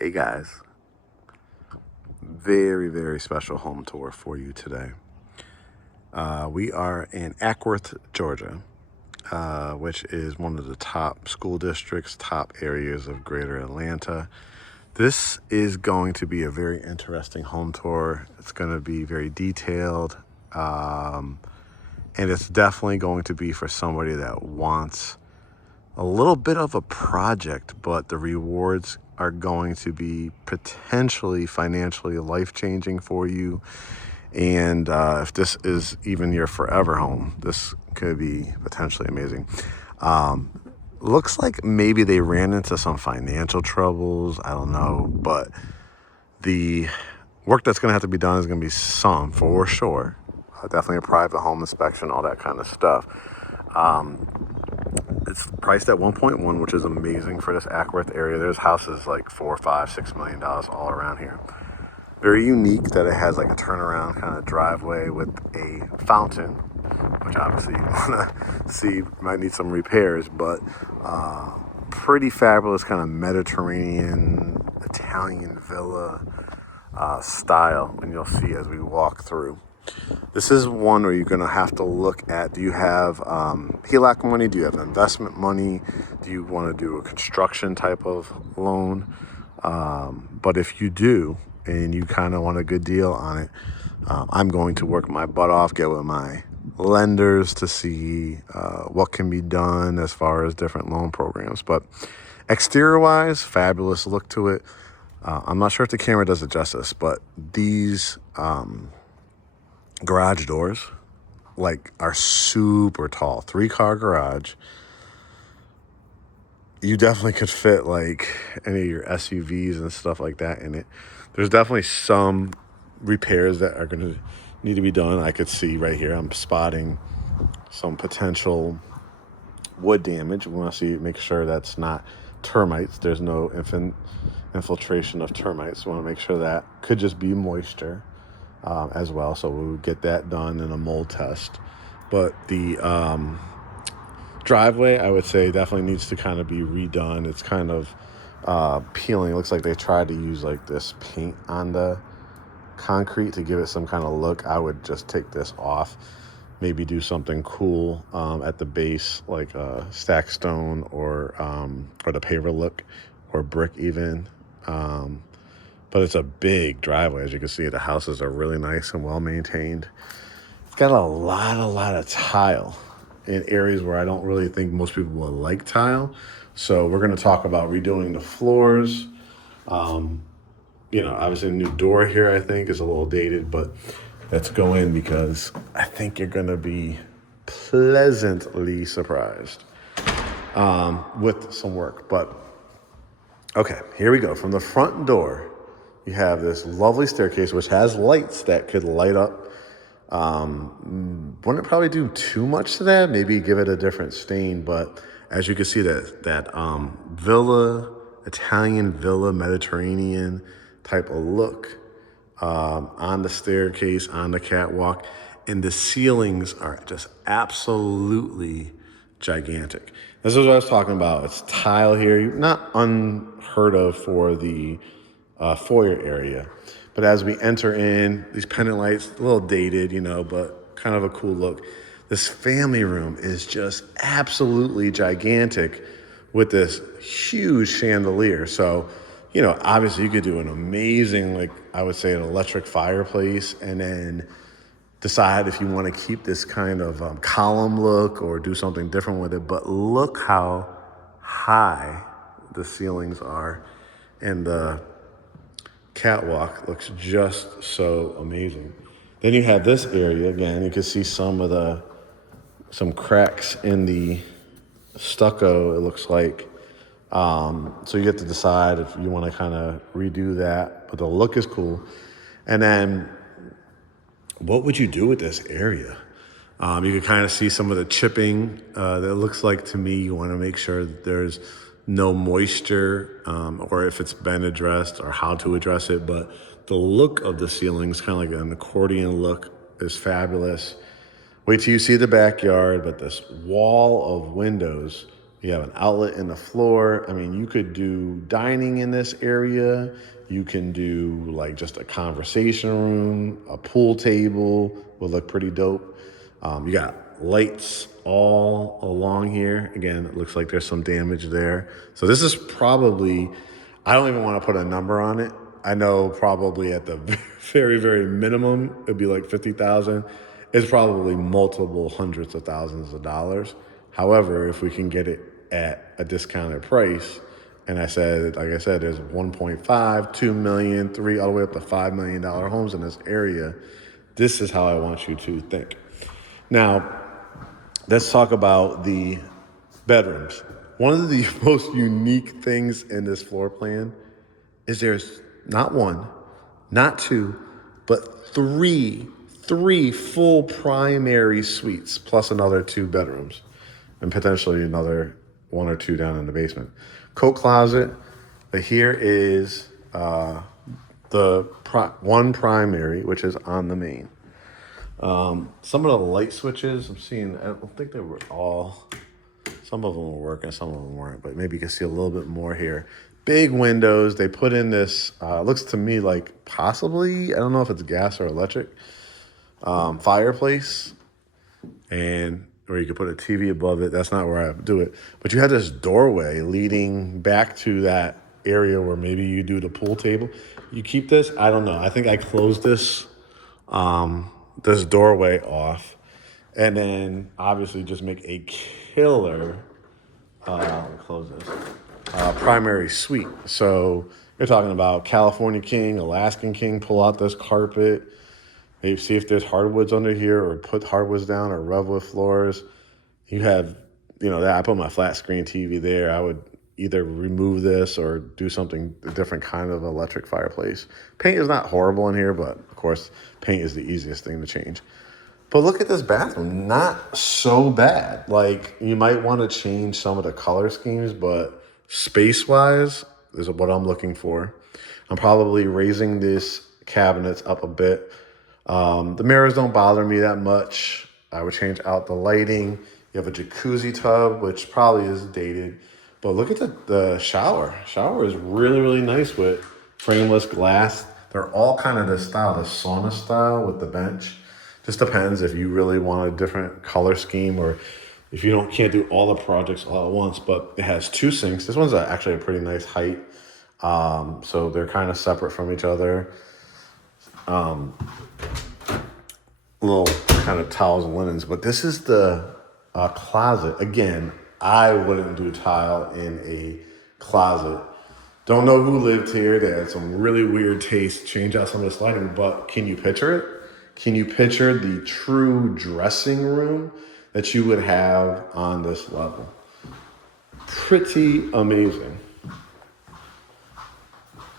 Hey guys, very special home tour for you today. We are in Ackworth, Georgia, which is one of the top school districts, top areas of greater Atlanta. This is going to be a very interesting home tour. It's going to be very detailed, and it's definitely going to be for somebody that wants a little bit of a project, but the rewards are going to be potentially financially life-changing for you. And if this is even your forever home, this could be potentially amazing. Looks like maybe they ran into some financial troubles. I don't know, but the work that's going to have to be done is going to be some for sure. Definitely a private home inspection, all that kind of stuff. It's priced at 1.1, which is amazing for this Ackworth area. There's houses like $4, $5, $6 million all around here. Very unique that it has like a turnaround kind of driveway with a fountain, which obviously you want to see might need some repairs, but pretty fabulous kind of Mediterranean Italian villa style, and you'll see as we walk through. This is one where you're going to have to look at, do you have HELOC money? Do you have investment money? Do you want to do a construction type of loan? But if you do, and you kind of want a good deal on it, I'm going to work my butt off, get with my lenders to see what can be done as far as different loan programs. But exterior-wise, fabulous look to it. I'm not sure if the camera does it justice, but these garage doors are super tall. 3-car garage. You definitely could fit like any of your SUVs and stuff like that in it. There's definitely some repairs that are going to need to be done. I could see right here, I'm spotting some potential wood damage. We want to see, make sure that's not termites. There's no infiltration of termites. We want to make sure that could just be moisture as well. So we'll get that done in a mold test. But the driveway, I would say, definitely needs to kind of be redone. It's kind of peeling. It looks like they tried to use like this paint on the concrete to give it some kind of look. I would just take this off, maybe do something cool at the base, like stack stone or the paver look, or brick even. But it's a big driveway. As you can see, the houses are really nice and well maintained. It's got a lot of tile in areas where I don't really think most people will like tile. So we're going to talk about redoing the floors. Obviously a new door here I think is a little dated, but let's go in because I think you're going to be pleasantly surprised with some work. But okay, here we go. From the front door, you have this lovely staircase which has lights that could light up. Wouldn't probably do too much to that, maybe give it a different stain, but as you can see, that villa, Italian villa, Mediterranean type of look on the staircase, on the catwalk, and the ceilings are just absolutely gigantic. This is what I was talking about. It's tile here, not unheard of for the foyer area. But as we enter in, these pendant lights, a little dated, but kind of a cool look. This family room is just absolutely gigantic with this huge chandelier. So, obviously you could do an amazing, I would say an electric fireplace, and then decide if you want to keep this kind of column look or do something different with it. But look how high the ceilings are, and the catwalk looks just so amazing. Then you have this area again. You can see some cracks in the stucco, it looks like. So you get to decide if you want to kind of redo that, but the look is cool. And then what would you do with this area? You can kind of see some of the chipping that looks like, to me, you want to make sure that there's no moisture, or if it's been addressed or how to address it. But the look of the ceilings, kind of like an accordion look, is fabulous. Wait till you see the backyard, but this wall of windows You have an outlet in the floor. I mean, you could do dining in this area. You can do like just a conversation room, a pool table would look pretty dope. You got lights all along here. Again, it looks like there's some damage there. So this is probably, I don't even want to put a number on it. I know probably at the very, very minimum, it'd be like 50,000. It's probably multiple hundreds of thousands of dollars. However, if we can get it at a discounted price, and like I said, there's 1.5, 2 million, 3, all the way up to $5 million homes in this area. This is how I want you to think. Now, let's talk about the bedrooms. One of the most unique things in this floor plan is there's not one, not two, but three full primary suites plus another 2 bedrooms and potentially another 1 or 2 down in the basement. Coat closet, but here is the one primary, which is on the main. Some of the light switches I'm seeing, I don't think they were all, some of them were working, some of them weren't, but maybe you can see a little bit more here. Big windows. They put in this, looks to me like possibly, I don't know if it's gas or electric, fireplace, and or you could put a TV above it. That's not where I do it. But you have this doorway leading back to that area where maybe you do the pool table. You keep this, I don't know. I think I closed this this doorway off, and then obviously just make a killer close this primary suite. So you're talking about California King, Alaskan King. Pull out this carpet, maybe see if there's hardwoods under here, or put hardwoods down, or redwood floors. You have, that I put my flat screen TV there. I would either remove this or do something, a different kind of electric fireplace. Paint is not horrible in here, but of course, paint is the easiest thing to change. But look at this bathroom, not so bad. Like, you might want to change some of the color schemes, but space-wise is what I'm looking for. I'm probably raising this cabinets up a bit. The mirrors don't bother me that much. I would change out the lighting. You have a jacuzzi tub, which probably is dated. But look at the shower. Shower is really, really nice with frameless glass. They're all kind of the style, the sauna style with the bench. Just depends if you really want a different color scheme, or if you can't do all the projects all at once. But it has 2 sinks. This one's actually a pretty nice height. So they're kind of separate from each other. Little kind of towels and linens. But this is the closet. Again, I wouldn't do tile in a closet. Don't know who lived here. They had some really weird taste. Change out some of the lighting. But can you picture it? Can you picture the true dressing room that you would have on this level? Pretty amazing.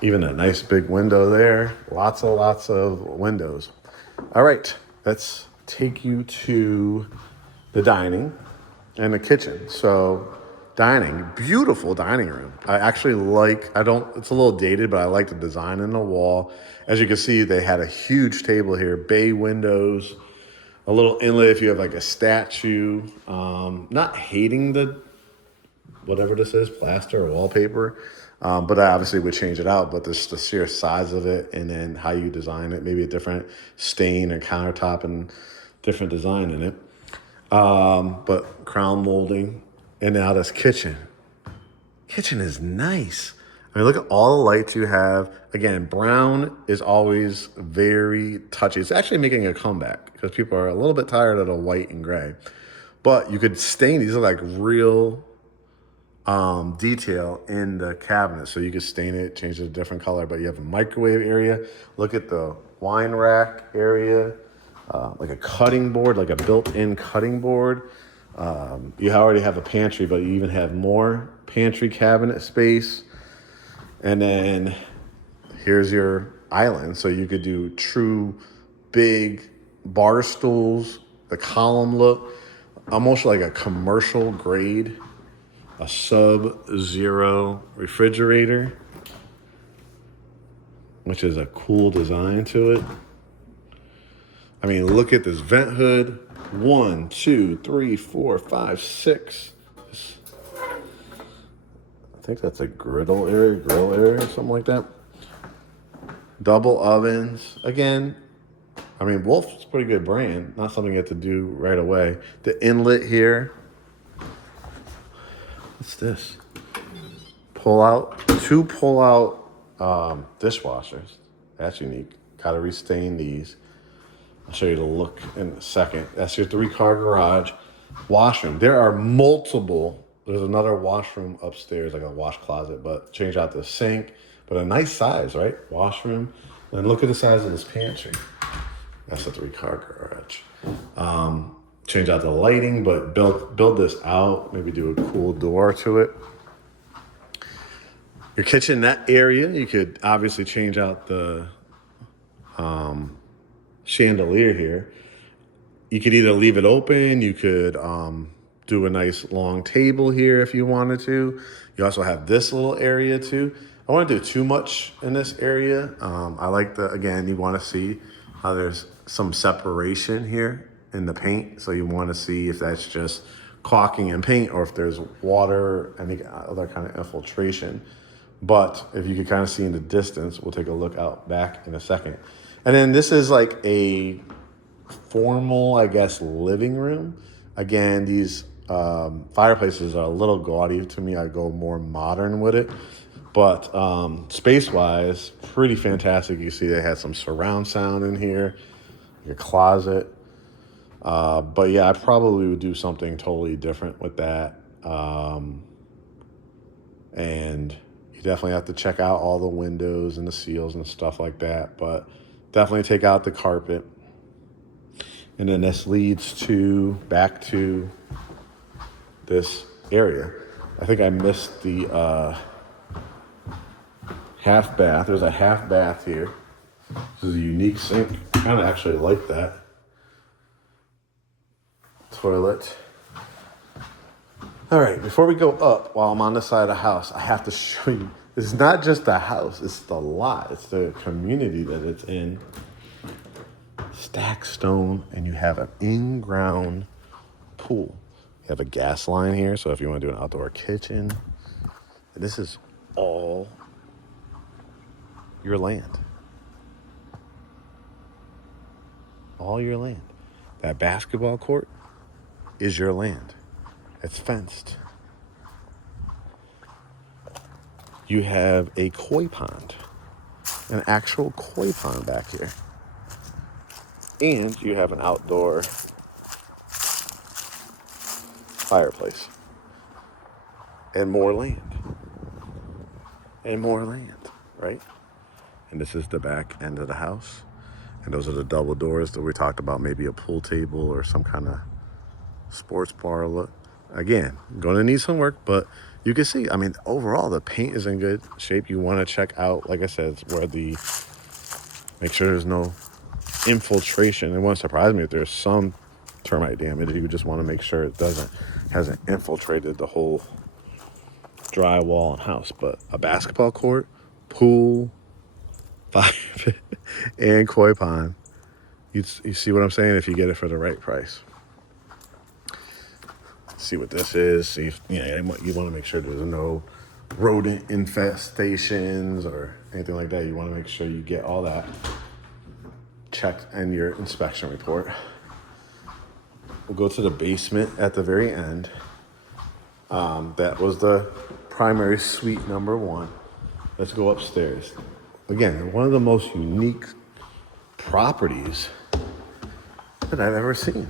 Even a nice big window there. Lots of windows. All right, let's take you to the dining and the kitchen. So dining, beautiful dining room. I actually it's a little dated, but I like the design in the wall. As you can see, they had a huge table here, bay windows, a little inlay if you have like a statue. Not hating the, whatever this is, plaster or wallpaper, but I obviously would change it out. But just the sheer size of it, and then how you design it, maybe a different stain or countertop and different design in it. But crown molding. And now this kitchen. Kitchen is nice. I mean, look at all the lights you have. Again, brown is always very touchy. It's actually making a comeback because people are a little bit tired of the white and gray. But you could stain these are like real detail in the cabinet. So you could stain it, change it to a different color. But you have a microwave area. Look at the wine rack area. Like a cutting board, like a built-in cutting board. You already have a pantry, but you even have more pantry cabinet space. And then here's your island. So you could do true big bar stools, the column look, almost like a commercial grade, a sub-zero refrigerator, which is a cool design to it. I mean, look at this vent hood. 1, 2, 3, 4, 5, 6. think that's a grill area, or something like that. Double ovens. Again, I mean, Wolf's a pretty good brand. Not something you have to do right away. The inlet here. What's this? Two pull out dishwashers. That's unique. Gotta restain these. I'll show you the look in a second. That's your 3-car garage. Washroom. There are multiple. There's another washroom upstairs, like a wash closet, but change out the sink. But a nice size, right? Washroom. And look at the size of this pantry. That's a 3-car garage. Change out the lighting, but build this out. Maybe do a cool door to it. Your kitchenette area, you could obviously change out the chandelier here. You could either leave it open, you could do a nice long table here if you wanted to. You also have this little area too. I don't want to do too much in this area. I like again, you want to see how there's some separation here in the paint. So you want to see if that's just caulking and paint or if there's water, any other kind of infiltration. But if you could kind of see in the distance, we'll take a look out back in a second. And then this is like a formal, I guess, living room. Again, these fireplaces are a little gaudy to me. I go more modern with it. But space-wise, pretty fantastic. You see they had some surround sound in here, your closet. But yeah, I probably would do something totally different with that. And you definitely have to check out all the windows and the seals and stuff like that. But definitely take out the carpet. And then this leads back to this area. I think I missed the half bath. There's a half bath here. This is a unique sink. I kind of actually like that. Toilet. All right, before we go up, while I'm on the side of the house, I have to show you. It's not just the house, it's the lot. It's the community that it's in. Stacked stone, and you have an in-ground pool. You have a gas line here, so if you want to do an outdoor kitchen. And this is all your land. All your land. That basketball court is your land. It's fenced. You have a koi pond, an actual koi pond back here. And you have an outdoor fireplace. And more land. And more land, right? And this is the back end of the house. And those are the double doors that we talked about, maybe a pool table or some kind of sports bar look. Again, going to need some work, but you can see, I mean, overall, the paint is in good shape. You want to check out, like I said, where make sure there's no infiltration. It won't surprise me if there's some termite damage. You just want to make sure it hasn't infiltrated the whole drywall and house. But a basketball court, pool, fire pit, and koi pond. You see what I'm saying? If you get it for the right price. See what this is. See if you want to make sure there's no rodent infestations or anything like that. You want to make sure you get all that checked in your inspection report. We'll go to the basement at the very end. That was the primary suite number 1. Let's go upstairs. Again, one of the most unique properties that I've ever seen.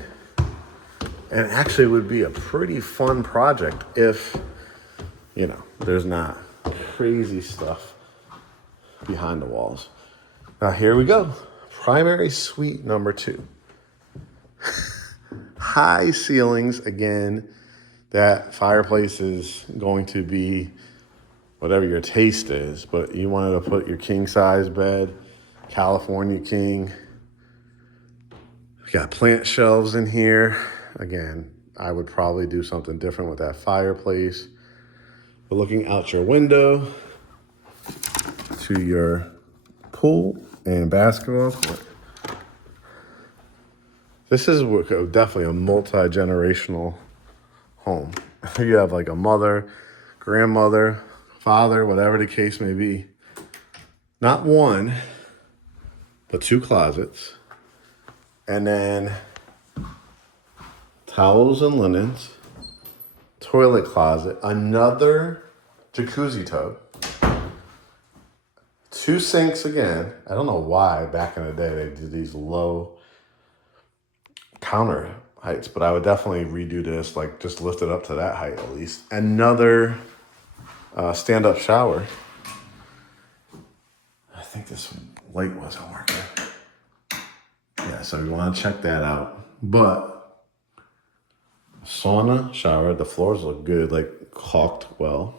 And actually would be a pretty fun project if, there's not crazy stuff behind the walls. Now here we go. Primary suite number 2. High ceilings again. That fireplace is going to be whatever your taste is, but you wanted to put your king size bed, California king. We got plant shelves in here. Again, I would probably do something different with that fireplace. But looking out your window to your pool and basketball court. This is definitely a multi-generational home. You have like a mother, grandmother, father, whatever the case may be. Not one, but 2 closets. And then towels and linens, toilet closet, another jacuzzi tub, 2 sinks again. I don't know why back in the day they did these low counter heights, but I would definitely redo this, like just lift it up to that height at least. Another stand-up shower. I think this light wasn't working. Yeah, so you want to check that out. But sauna, shower, the floors look good, like caulked well.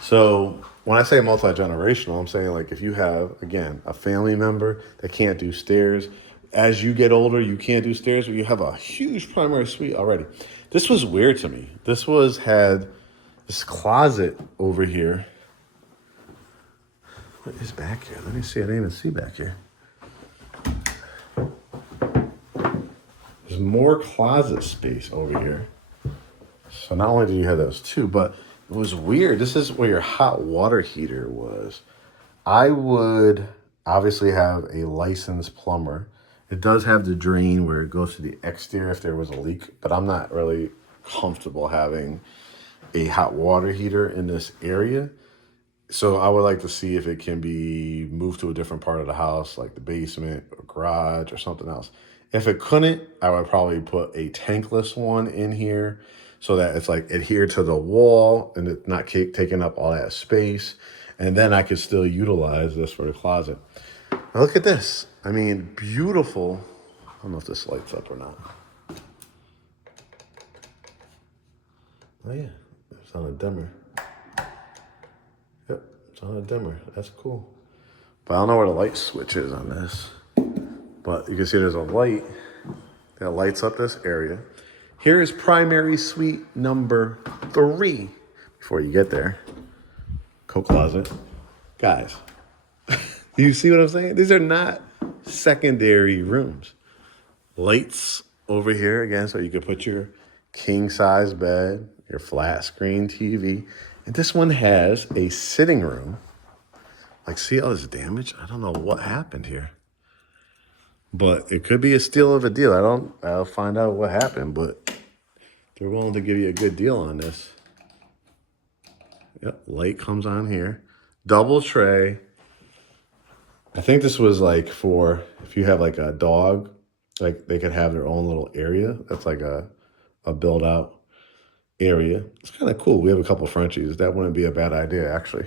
So when I say multi-generational, I'm saying like if you have, again, a family member that can't do stairs, as you get older, you can't do stairs, but you have a huge primary suite already. This was weird to me. Had this closet over here. What is back here? Let me see. I didn't even see back here. There's more closet space over here. So not only do you have those 2, but it was weird. This is where your hot water heater was. I would obviously have a licensed plumber. It does have the drain where it goes to the exterior if there was a leak, but I'm not really comfortable having a hot water heater in this area. So I would like to see if it can be moved to a different part of the house, like the basement or garage or something else. If it couldn't, I would probably put a tankless one in here so that it's like adhered to the wall and it's not taking up all that space. And then I could still utilize this for the closet. Now look at this. I mean, beautiful. I don't know if this lights up or not. Oh yeah, it's on a dimmer. Yep, it's on a dimmer. That's cool. But I don't know where the light switch is on this. But you can see there's a light that lights up this area. Here is primary suite number 3. Before you get there, coat closet. Guys, you see what I'm saying? These are not secondary rooms. Lights over here again, so you could put your king size bed, your flat screen TV. And this one has a sitting room. Like, see all this damage? I don't know what happened here. But it could be a steal of a deal. I'll find out what happened, but they're willing to give you a good deal on this. Yep, light comes on here. Double tray. I think this was like for if you have like a dog, like they could have their own little area. That's like a build out area. It's kind of cool. We have a couple Frenchies. That wouldn't be a bad idea actually.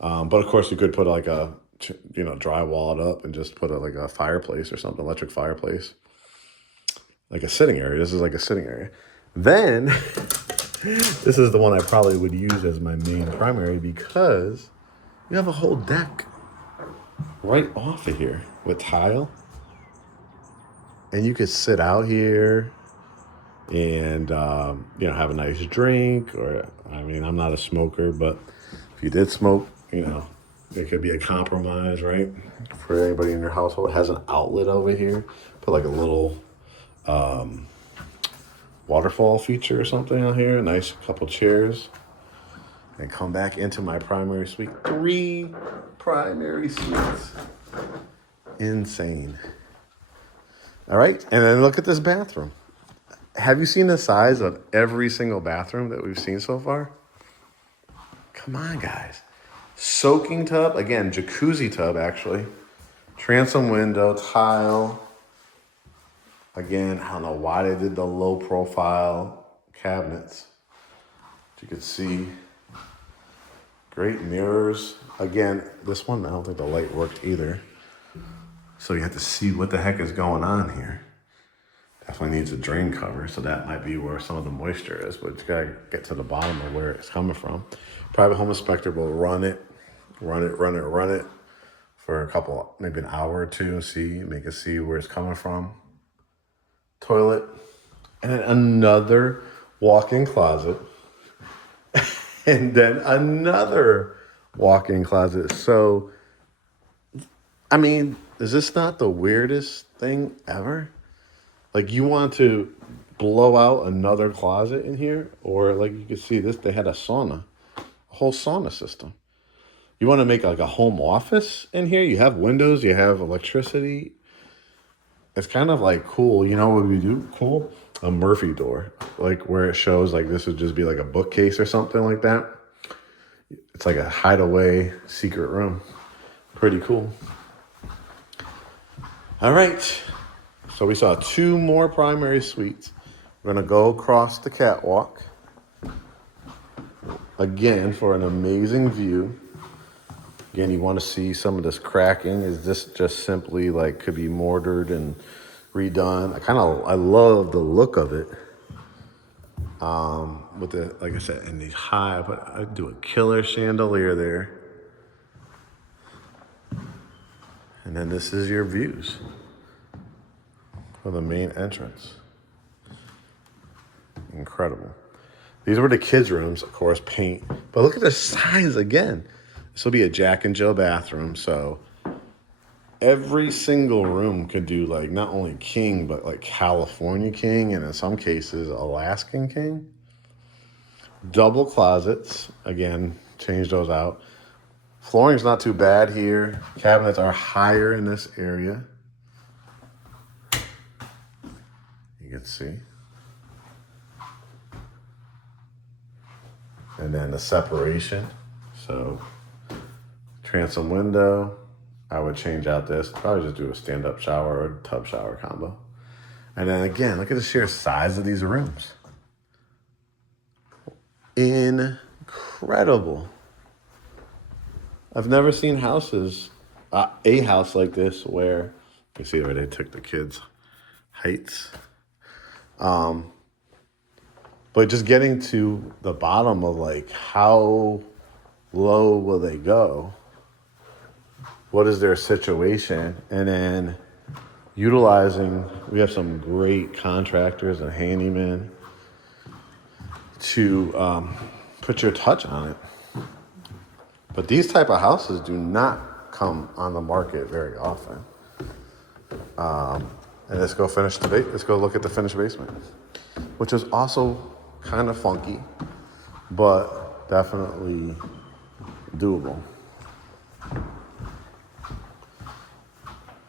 But of course you could put like a, drywall it up and just put like a fireplace or something, electric fireplace. Like a sitting area. This is like a sitting area. Then, this is the one I probably would use as my main primary because you have a whole deck right off of here with tile. And you could sit out here and, have a nice drink. Or, I'm not a smoker, but if you did smoke, it could be a compromise, right? For anybody in your household. It has an outlet over here. Put like a little waterfall feature or something out here. A nice couple chairs. And come back into my primary suite. 3 primary suites. Insane. All right, and then look at this bathroom. Have you seen the size of every single bathroom that we've seen so far? Come on, guys. Soaking tub, again, jacuzzi tub, actually. Transom window, tile. Again, I don't know why they did the low profile cabinets. You could see great mirrors. Again, this one, I don't think the light worked either. So you have to see what the heck is going on here. Definitely needs a drain cover, so that might be where some of the moisture is, but you gotta get to the bottom of where it's coming from. Private home inspector will run it for a couple, maybe an hour or two, make it see where it's coming from. Toilet, and then another walk-in closet, and then another walk-in closet. So, is this not the weirdest thing ever? Like, you want to blow out another closet in here, or like you can see this, they had a sauna, a whole sauna system. You want to make like a home office in here? You have windows, you have electricity. It's kind of like cool. You know what we do? Cool. A Murphy door, like where it shows like this would just be like a bookcase or something like that. It's like a hideaway secret room. Pretty cool. All right. So we saw 2 more primary suites. We're going to go across the catwalk again for an amazing view. Again, you want to see some of this cracking. Is this just simply like could be mortared and redone? I love the look of it. With the, like I said, in the high, but I do a killer chandelier there. And then this is your views for the main entrance. Incredible. These were the kids' rooms, of course, paint. But look at the size again. This will be a Jack and Jill bathroom, so every single room could do like not only king, but like California king, and in some cases, Alaskan king. Double closets, again, change those out. Flooring's not too bad here. Cabinets are higher in this area. You can see. And then the separation. So, transom window. I would change out this. Probably just do a stand-up shower or tub shower combo. And then again, look at the sheer size of these rooms. Incredible. I've never seen houses, a house like this where, you can see where they took the kids' heights. But just getting to the bottom of like how low will they go? What is their situation? And then utilizing, we have some great contractors and handymen to put your touch on it. But these type of houses do not come on the market very often. And let's go let's go look at the finished basement, which is also kind of funky, but definitely doable.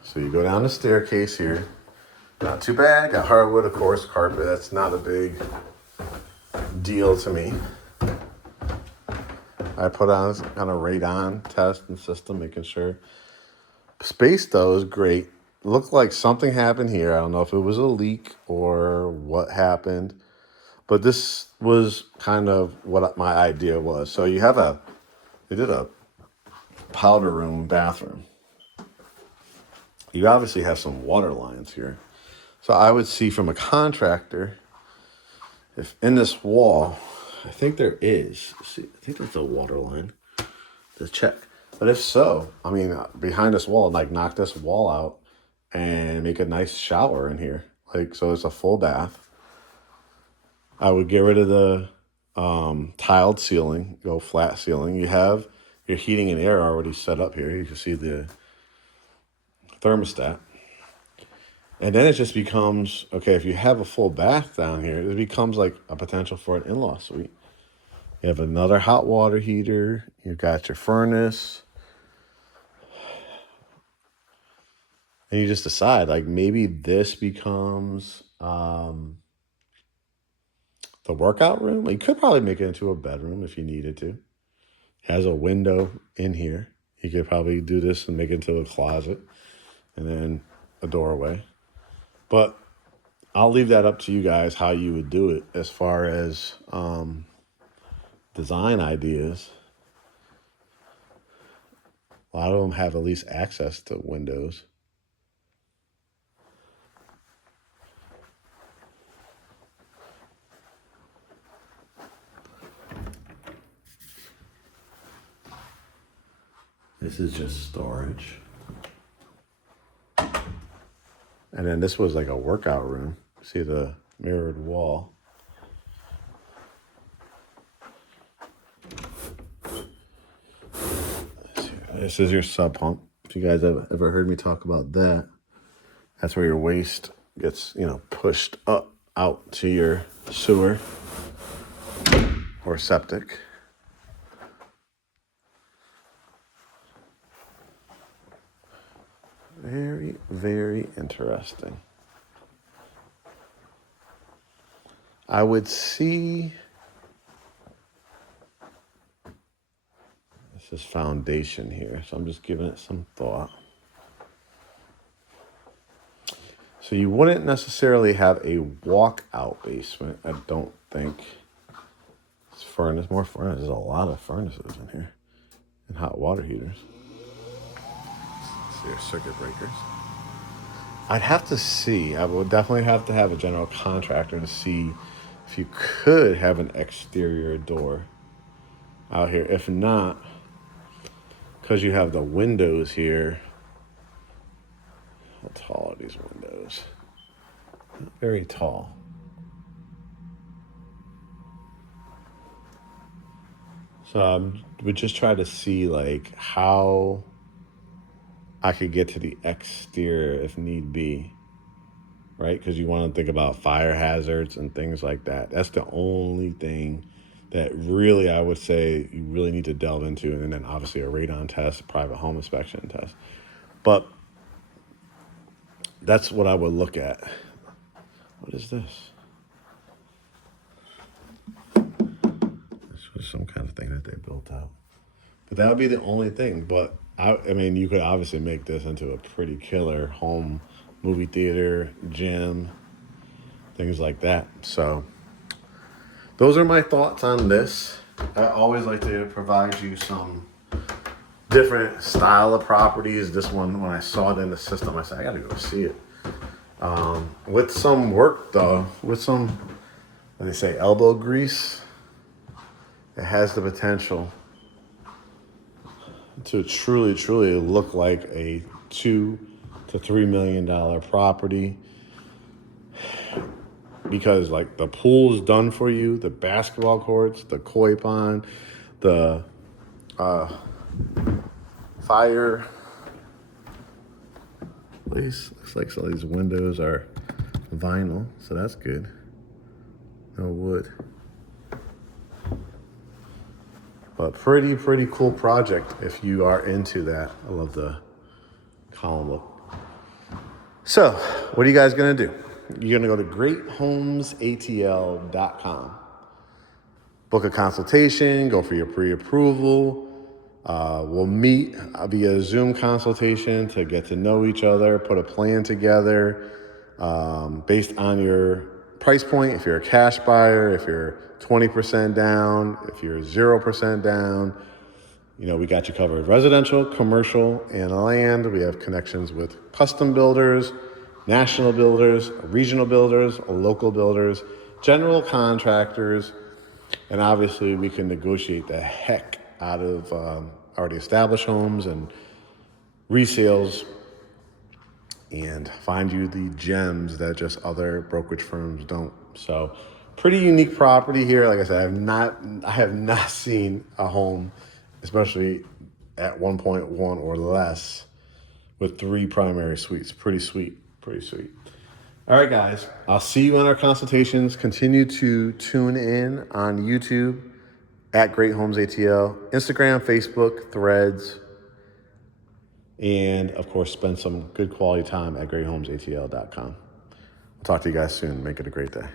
So you go down the staircase here. Not too bad. Got hardwood, of course, carpet. That's not a big deal to me. I put on kind of radon test and system, making sure. Space, though, is great. Looked like something happened here. I don't know if it was a leak or what happened. But this was kind of what my idea was. So you have they did a powder room bathroom. You obviously have some water lines here. So I would see from a contractor, if in this wall, I think there is. See, I think there's a water line. Just check. But if so, I mean, behind this wall, like knock this wall out and make a nice shower in here. Like, so it's a full bath. I would get rid of the tiled ceiling, go flat ceiling. You have your heating and air already set up here. You can see the thermostat. And then it just becomes, okay, if you have a full bath down here, it becomes like a potential for an in-law suite. You have another hot water heater. You've got your furnace. And you just decide, like, maybe this becomes the workout room. You could probably make it into a bedroom if you needed to. It has a window in here. You could probably do this and make it into a closet and then a doorway. But I'll leave that up to you guys how you would do it as far as design ideas. A lot of them have at least access to windows. This is just storage. And then this was like a workout room. See the mirrored wall. This is your sub pump. If you guys have ever heard me talk about that, that's where your waste gets, pushed up out to your sewer or septic. Very, very interesting. I would see, this is foundation here, so I'm just giving it some thought. So you wouldn't necessarily have a walkout basement, I don't think. It's furnace, more furnace. There's a lot of furnaces in here and hot water heaters. Let's see your circuit breakers. I'd have to see. I would definitely have to have a general contractor to see if you could have an exterior door out here. If not, because you have the windows here. How tall are these windows? Not very tall. So I would just try to see like how I could get to the exterior if need be, right? Because you want to think about fire hazards and things like that. That's the only thing that really I would say you really need to delve into. And then obviously a radon test, a private home inspection test. But that's what I would look at. What is this? This was some kind of thing that they built out. But that would be the only thing. But I mean, you could obviously make this into a pretty killer home movie theater, gym, things like that. So those are my thoughts on this. I always like to provide you some different style of properties. This one, when I saw it in the system, I said, I got to go see it. With some work, though, with some, what they say, elbow grease, it has the potential to truly, truly look like a $2 to $3 million property. Because like the pool's done for you, the basketball courts, the koi pond, the fire place. Looks like some of these windows are vinyl, so that's good. No wood. But pretty cool project if you are into that. I love the column look. So, what are you guys gonna do? You're gonna go to greathomesatl.com. Book a consultation, go for your pre-approval. We'll meet via Zoom consultation to get to know each other, put a plan together based on your price point. If you're a cash buyer, if you're 20% down, if you're 0% down, you know, we got you covered. Residential, commercial, and land. We have connections with custom builders, national builders, regional builders, local builders, general contractors, and obviously we can negotiate the heck out of already established homes and resales and find you the gems that just other brokerage firms don't. So pretty unique property here. Like I said, I have not seen a home, especially at 1.1 or less, with 3 primary suites. Pretty sweet. All right, guys, I'll see you in our consultations. Continue to tune in on YouTube at Great Homes ATL, Instagram, Facebook, Threads, and of course, spend some good quality time at greathomesatl.com. I'll talk to you guys soon. Make it a great day.